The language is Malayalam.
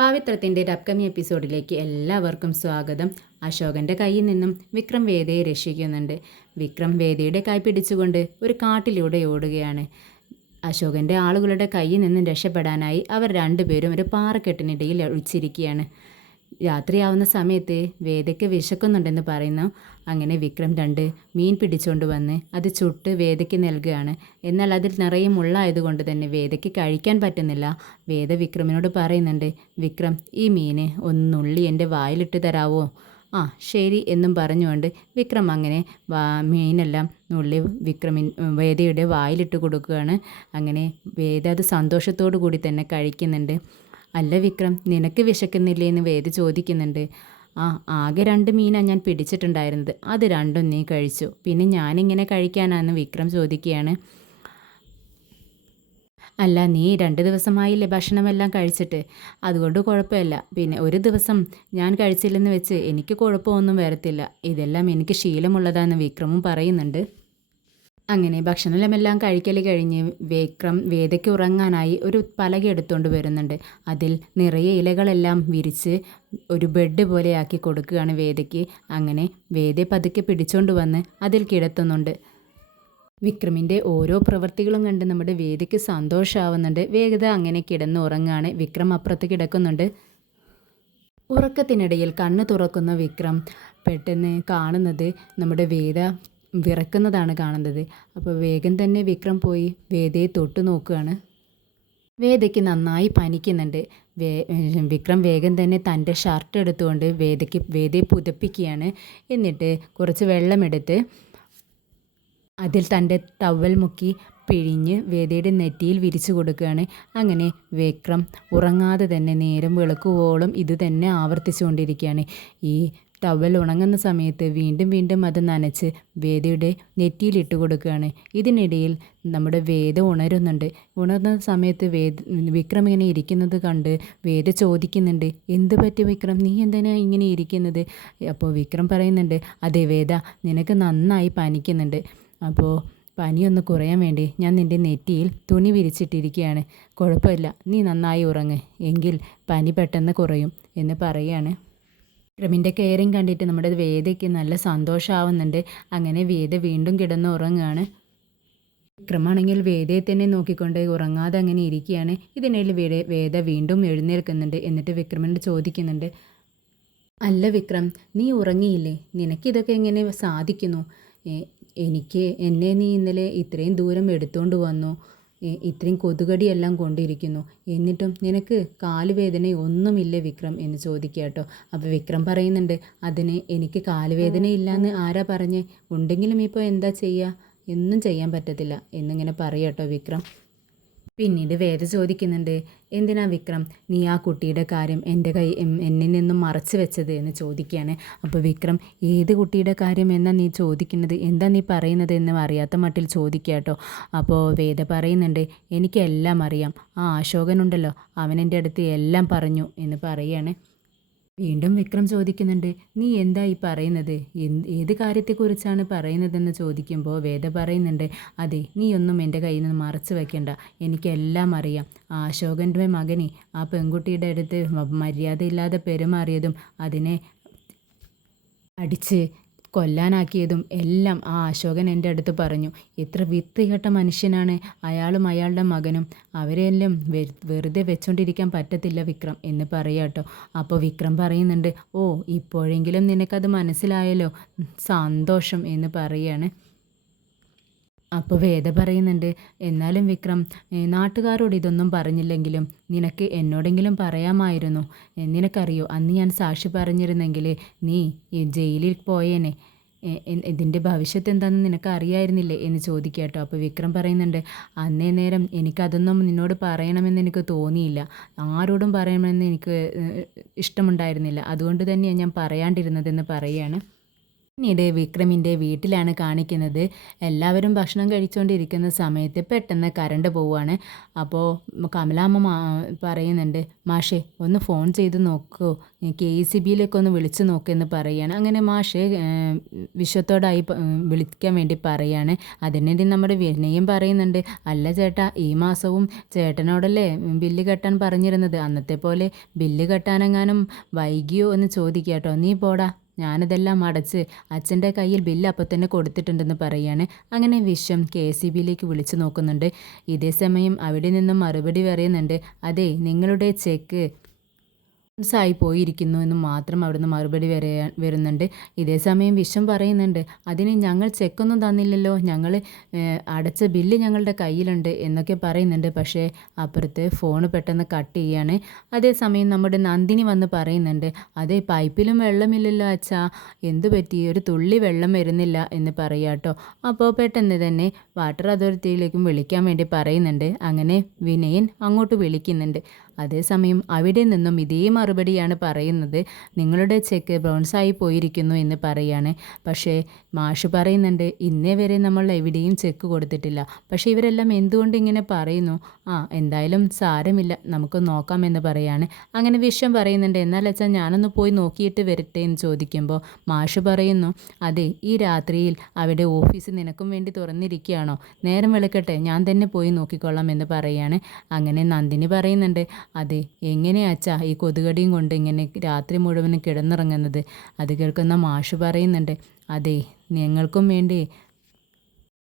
പാവിത്രത്തിൻ്റെ ഒരു അപ്കമിങ് എപ്പിസോഡിലേക്ക് എല്ലാവർക്കും സ്വാഗതം. അശോകൻ്റെ കയ്യിൽ നിന്നും വിക്രം വേദയെ രക്ഷിക്കുന്നുണ്ട്. വിക്രം വേദയുടെ കൈ പിടിച്ചുകൊണ്ട് ഒരു കാട്ടിലൂടെ ഓടുകയാണ്. അശോകൻ്റെ ആളുകളുടെ കയ്യിൽ നിന്നും രക്ഷപ്പെടാനായി അവർ രണ്ടുപേരും ഒരു പാറക്കെട്ടിനിടയിൽ ഒളിച്ചിരിക്കുകയാണ്. രാത്രിയാവുന്ന സമയത്ത് വേദയ്ക്ക് വിശക്കുന്നുണ്ടെന്ന് പറയുന്നു. അങ്ങനെ വിക്രം 2 മീൻ പിടിച്ചുകൊണ്ട് വന്ന് അത് ചുട്ട് വേദയ്ക്ക് നൽകുകയാണ്. എന്നാൽ അതിൽ നിറയെ മുള്ളായതുകൊണ്ട് തന്നെ വേദയ്ക്ക് കഴിക്കാൻ പറ്റുന്നില്ല. വേദ വിക്രമിനോട് പറയുന്നുണ്ട്, വിക്രം ഈ മീന് ഒന്ന് നുള്ളി എൻ്റെ വായിലിട്ട് തരാവോ? ആ ശരി എന്നും പറഞ്ഞുകൊണ്ട് വിക്രം അങ്ങനെ മീനെല്ലാം നുള്ളി വേദയുടെ വായിലിട്ട് കൊടുക്കുകയാണ്. അങ്ങനെ വേദ അത് സന്തോഷത്തോടു കൂടി തന്നെ കഴിക്കുന്നുണ്ട്. അല്ല വിക്രം, നിനക്ക് വിശക്കുന്നില്ലേ എന്ന് വേദ ചോദിക്കുന്നുണ്ട്. ആകെ 2 മീനാണ് ഞാൻ പിടിച്ചിട്ടുണ്ടായിരുന്നത്, അത് 2ഉം നീ കഴിച്ചു, പിന്നെ ഞാനിങ്ങനെ കഴിക്കാനാന്ന് വിക്രം ചോദിക്കുകയാണ്. അല്ല, നീ 2 ദിവസമായില്ലേ ഭക്ഷണമെല്ലാം കഴിച്ചിട്ട്, അതുകൊണ്ട് കുഴപ്പമില്ല. പിന്നെ ഒരു ദിവസം ഞാൻ കഴിച്ചില്ലെന്ന് വെച്ച് എനിക്ക് കുഴപ്പമൊന്നും വരത്തില്ല, ഇതെല്ലാം എനിക്ക് ശീലമുള്ളതാണെന്ന് വിക്രമും പറയുന്നുണ്ട്. അങ്ങനെ ഭക്ഷണമെല്ലാം കഴിക്കൽ കഴിഞ്ഞ് വിക്രം വേദയ്ക്ക് ഉറങ്ങാനായി ഒരു പലക എടുത്തുകൊണ്ട് വരുന്നുണ്ട്. അതിൽ നിറയെ ഇലകളെല്ലാം വിരിച്ച് ഒരു ബെഡ് പോലെയാക്കി കൊടുക്കുകയാണ് വേദയ്ക്ക്. അങ്ങനെ വേദയെ പതുക്കെ പിടിച്ചുകൊണ്ട് വന്ന് അതിൽ കിടത്തുന്നുണ്ട്. വിക്രമിൻ്റെ ഓരോ പ്രവൃത്തികളും കണ്ട് നമ്മുടെ വേദയ്ക്ക് സന്തോഷമാവുന്നുണ്ട്. വേഗത അങ്ങനെ കിടന്നുറങ്ങാണ്. വിക്രം അപ്പുറത്ത് കിടക്കുന്നുണ്ട്. ഉറക്കത്തിനിടയിൽ കണ്ണ് തുറക്കുന്ന വിക്രം പെട്ടെന്ന് കാണുന്നത് നമ്മുടെ വേദ വിറക്കുന്നതാണ് കാണുന്നത്. അപ്പോൾ വേഗം തന്നെ വിക്രം പോയി വേദയെ തൊട്ട് നോക്കുകയാണ്. വേദയ്ക്ക് നന്നായി പനിക്കുന്നുണ്ട്. വിക്രം വേഗം തന്നെ തൻ്റെ ഷർട്ട് എടുത്തുകൊണ്ട് വേദയെ പുതപ്പിക്കുകയാണ്. എന്നിട്ട് കുറച്ച് വെള്ളമെടുത്ത് അതിൽ തൻ്റെ ടവൽ മുക്കി പിഴിഞ്ഞ് വേദയുടെ നെറ്റിയിൽ വിരിച്ചു കൊടുക്കുകയാണ്. അങ്ങനെ വിക്രം ഉറങ്ങാതെ തന്നെ നേരം വെളുക്കുവോളം ഇത് തന്നെ ആവർത്തിച്ചുകൊണ്ടിരിക്കുകയാണ്. ഈ ടവൽ ഉണങ്ങുന്ന സമയത്ത് വീണ്ടും അത് നനച്ച് വേദയുടെ നെറ്റിയിലിട്ട് കൊടുക്കുകയാണ്. ഇതിനിടയിൽ നമ്മുടെ വേദ ഉണരുന്നുണ്ട്. ഉണർന്ന സമയത്ത് വിക്രം ഇങ്ങനെ ഇരിക്കുന്നത് കണ്ട് വേദ ചോദിക്കുന്നുണ്ട്, എന്ത് പറ്റി വിക്രം, നീ എന്തിനാ ഇങ്ങനെ ഇരിക്കുന്നത്? അപ്പോൾ വിക്രം പറയുന്നുണ്ട്, അതെ വേദ, നിനക്ക് നന്നായി പനിക്കുന്നുണ്ട്. അപ്പോൾ പനിയൊന്ന് കുറയാൻ വേണ്ടി ഞാൻ നിൻ്റെ നെറ്റിയിൽ തുണി വിരിച്ചിട്ടിരിക്കുകയാണ്. കുഴപ്പമില്ല, നീ നന്നായി ഉറങ്ങ്, എങ്കിൽ പനി പെട്ടെന്ന് കുറയും എന്ന് പറയുകയാണ്. വിക്രമിൻ്റെ കെയറിങ് കണ്ടിട്ട് നമ്മുടെ വേദയ്ക്ക് നല്ല സന്തോഷമാവുന്നുണ്ട്. അങ്ങനെ വേദ വീണ്ടും കിടന്ന് ഉറങ്ങുകയാണ്. വിക്രമാണെങ്കിൽ വേദയെ തന്നെ നോക്കിക്കൊണ്ട് ഉറങ്ങാതെ അങ്ങനെ ഇരിക്കുകയാണ്. ഇതിനിടയിൽ വേദ വീണ്ടും എഴുന്നേൽക്കുന്നുണ്ട്. എന്നിട്ട് വിക്രമിനോട് ചോദിക്കുന്നുണ്ട്, അല്ല വിക്രം, നീ ഉറങ്ങിയില്ലേ? നിനക്കിതൊക്കെ എങ്ങനെ സാധിക്കുന്നു? എന്നെ നീ ഇന്നലെ ഇത്രയും ദൂരം എടുത്തുകൊണ്ട് വന്നു, ഇത്രയും കൊതുകടിയെല്ലാം കൊണ്ടിരിക്കുന്നു, എന്നിട്ടും നിനക്ക് കാലുവേദന ഒന്നുമില്ല വിക്രം എന്ന് ചോദിക്കുക കേട്ടോ. അപ്പോൾ വിക്രം പറയുന്നുണ്ട്, അതിന് എനിക്ക് കാലുവേദനയില്ലാന്ന് ആരാ പറഞ്ഞേ? ഉണ്ടെങ്കിലും ഇപ്പോൾ എന്താ ചെയ്യുക, ഒന്നും ചെയ്യാൻ പറ്റത്തില്ല എന്നിങ്ങനെ പറയാട്ടോ വിക്രം. പിന്നീട് വേദ ചോദിക്കുന്നുണ്ട്, എന്തിനാ വിക്രം നീ ആ കുട്ടിയുടെ കാര്യം എന്നിൽ നിന്നും മറച്ചു വെച്ചത് എന്ന് ചോദിക്കുകയാണ്. അപ്പോൾ വിക്രം, ഏത് കുട്ടിയുടെ കാര്യം എന്നാ നീ ചോദിക്കുന്നത്, എന്താ നീ പറയുന്നത് എന്ന് അറിയാത്ത മട്ടിൽ ചോദിക്കുക കേട്ടോ. അപ്പോൾ വേദ പറയുന്നുണ്ട്, എനിക്കെല്ലാം അറിയാം, ആ അശോകനുണ്ടല്ലോ, അവൻ എൻ്റെ അടുത്ത് എല്ലാം പറഞ്ഞു എന്ന് പറയുകയാണ്. വീണ്ടും വിക്രം ചോദിക്കുന്നുണ്ട്, നീ എന്താ ഈ പറയുന്നത്, ഏത് കാര്യത്തെക്കുറിച്ചാണ് പറയുന്നതെന്ന് ചോദിക്കുമ്പോൾ വേദ പറയുന്നുണ്ട്, അതെ, നീ ഒന്നും എൻ്റെ കയ്യിൽ നിന്ന് മറച്ചു വെക്കണ്ട, എനിക്കെല്ലാം അറിയാം. ആ അശോകൻ്റെ മകനെ ആ പെൺകുട്ടിയുടെ അടുത്ത് മര്യാദയില്ലാതെ പെരുമാറിയതും അതിനെ അടിച്ച് കൊല്ലാനാക്കിയതും എല്ലാം ആ അശോകൻ എൻ്റെ അടുത്ത് പറഞ്ഞു. എത്ര വൃത്തികെട്ട മനുഷ്യനാണ് അയാളും അയാളുടെ മകനും, അവരെല്ലാം വെറുതെ വെച്ചോണ്ടിരിക്കാൻ പറ്റത്തില്ല വിക്രം എന്ന് പറയാട്ടോ. അപ്പോൾ വിക്രം പറയുന്നുണ്ട്, ഓ ഇപ്പോഴെങ്കിലും നിനക്കത് മനസ്സിലായല്ലോ, സന്തോഷം എന്ന് പറയുകയാണ്. അപ്പോൾ വേദ പറയുന്നുണ്ട്, എന്നാലും വിക്രം, നാട്ടുകാരോട് ഇതൊന്നും പറഞ്ഞില്ലെങ്കിലും നിനക്ക് എന്നോടെങ്കിലും പറയാമായിരുന്നു. നിനക്കറിയോ, അന്ന് ഞാൻ സാക്ഷി പറഞ്ഞിരുന്നെങ്കിൽ നീ ജയിലിൽ പോയേനെ, ഇതിൻ്റെ ഭവിഷ്യത്ത് എന്താണെന്ന് നിനക്ക് അറിയായിരുന്നില്ലേ എന്ന് ചോദിക്കുക കേട്ടോ. അപ്പോൾ വിക്രം പറയുന്നുണ്ട്, അന്നേ നേരം എനിക്കതൊന്നും നിന്നോട് പറയണമെന്ന് എനിക്ക് തോന്നിയില്ല, ആരോടും പറയണമെന്ന് എനിക്ക് ഇഷ്ടമുണ്ടായിരുന്നില്ല, അതുകൊണ്ട് തന്നെയാണ് ഞാൻ പറയാണ്ടിരുന്നതെന്ന് പറയുകയാണ്. പിന്നീട് വിക്രമിൻ്റെ വീട്ടിലാണ് കാണിക്കുന്നത്. എല്ലാവരും ഭക്ഷണം കഴിച്ചുകൊണ്ടിരിക്കുന്ന സമയത്ത് പെട്ടെന്ന് കറണ്ട് പോവുകയാണ്. അപ്പോൾ കമലാമ്മ പറയുന്നുണ്ട്, മാഷേ ഒന്ന് ഫോൺ ചെയ്ത് നോക്കൂ, KECBയിലേക്ക് ഒന്ന് വിളിച്ച് നോക്കുമെന്ന് പറയുകയാണ്. അങ്ങനെ മാഷ് വിശ്വത്തോടായി വിളിക്കാൻ വേണ്ടി പറയുകയാണ്. അതിനിടെ നമ്മുടെ വിനയും പറയുന്നുണ്ട്, അല്ല ചേട്ടാ, ഈ മാസവും ചേട്ടനോടല്ലേ ബില്ല് കെട്ടാൻ പറഞ്ഞിരുന്നത്, അന്നത്തെ പോലെ ബില്ല് കെട്ടാനെങ്ങാനും വൈകിയോ എന്ന് ചോദിക്കുക കേട്ടോ. നീ പോടാ, ഞാനിതെല്ലാം അടച്ച് അച്ഛൻ്റെ കയ്യിൽ ബില്ല് അപ്പം തന്നെ കൊടുത്തിട്ടുണ്ടെന്ന് പറയാണ്. അങ്ങനെ വിശ്വം KECBയിലേക്ക് വിളിച്ചു നോക്കുന്നുണ്ട്. ഇതേ സമയം അവിടെ നിന്നും മറുപടി പറയുന്നുണ്ട്, അതെ, നിങ്ങളുടെ ചെക്ക് ആയി പോയിരിക്കുന്നു എന്ന് മാത്രം അവിടുന്ന് മറുപടി വരുന്നുണ്ട്. ഇതേ സമയം വിശ്വം പറയുന്നുണ്ട്, അതിന് ഞങ്ങൾ ചെക്കൊന്നും തന്നില്ലല്ലോ, ഞങ്ങൾ അടച്ച ബില്ല് ഞങ്ങളുടെ കയ്യിലുണ്ട് എന്നൊക്കെ പറയുന്നുണ്ട്. പക്ഷേ അപ്പുറത്ത് ഫോൺ പെട്ടെന്ന് കട്ട് ചെയ്യാണ്. അതേസമയം നമ്മുടെ നന്ദിനി വന്ന് പറയുന്നുണ്ട്, അതെ, പൈപ്പിലും വെള്ളമില്ലല്ലോ അച്ഛാ, എന്തു പറ്റി, ഒരു തുള്ളി വെള്ളം വരുന്നില്ല എന്ന് പറയാട്ടോ. അപ്പോൾ പെട്ടെന്ന് തന്നെ വാട്ടർ അതോറിറ്റിയിലേക്കും വിളിക്കാൻ വേണ്ടി പറയുന്നുണ്ട്. അങ്ങനെ വിനയൻ അങ്ങോട്ട് വിളിക്കുന്നുണ്ട്. അതേസമയം അവിടെ നിന്നും ഇതേ മറുപടിയാണ് പറയുന്നത്, നിങ്ങളുടെ ചെക്ക് ബൗൺസായി പോയിരിക്കുന്നു എന്ന് പറയാണ്. പക്ഷേ മാഷ് പറയുന്നുണ്ട്, ഇന്നേ വരെ നമ്മൾ എവിടെയും ചെക്ക് കൊടുത്തിട്ടില്ല. പക്ഷേ ഇവരെല്ലാം എന്തുകൊണ്ട് ഇങ്ങനെ പറയുന്നു? എന്തായാലും സാരമില്ല, നമുക്ക് നോക്കാമെന്ന് പറയാണ്. അങ്ങനെ വിശ്വം പറയുന്നുണ്ട്, എന്നാൽ അച്ഛാ ഞാനൊന്ന് പോയി നോക്കിയിട്ട് വരട്ടെ എന്ന് ചോദിക്കുമ്പോൾ മാഷ് പറയുന്നു, അതെ, ഈ രാത്രിയിൽ അവിടെ ഓഫീസ് നിനക്കും വേണ്ടി തുറന്നിരിക്കുകയാണോ, നേരം വെളുക്കട്ടെ, ഞാൻ തന്നെ പോയി നോക്കിക്കൊള്ളാം എന്ന് പറയാണ്. അങ്ങനെ നന്ദിനി പറയുന്നുണ്ട്, അതെ, എങ്ങനെയാ അച്ഛാ ഈ കൊതുകടിയും കൊണ്ട് ഇങ്ങനെ രാത്രി മുഴുവനും കിടന്നിറങ്ങുന്നത്? അത് കേൾക്കുന്ന മാഷ് പറയുന്നുണ്ട്, അതെ, ഞങ്ങൾക്കും വേണ്ടി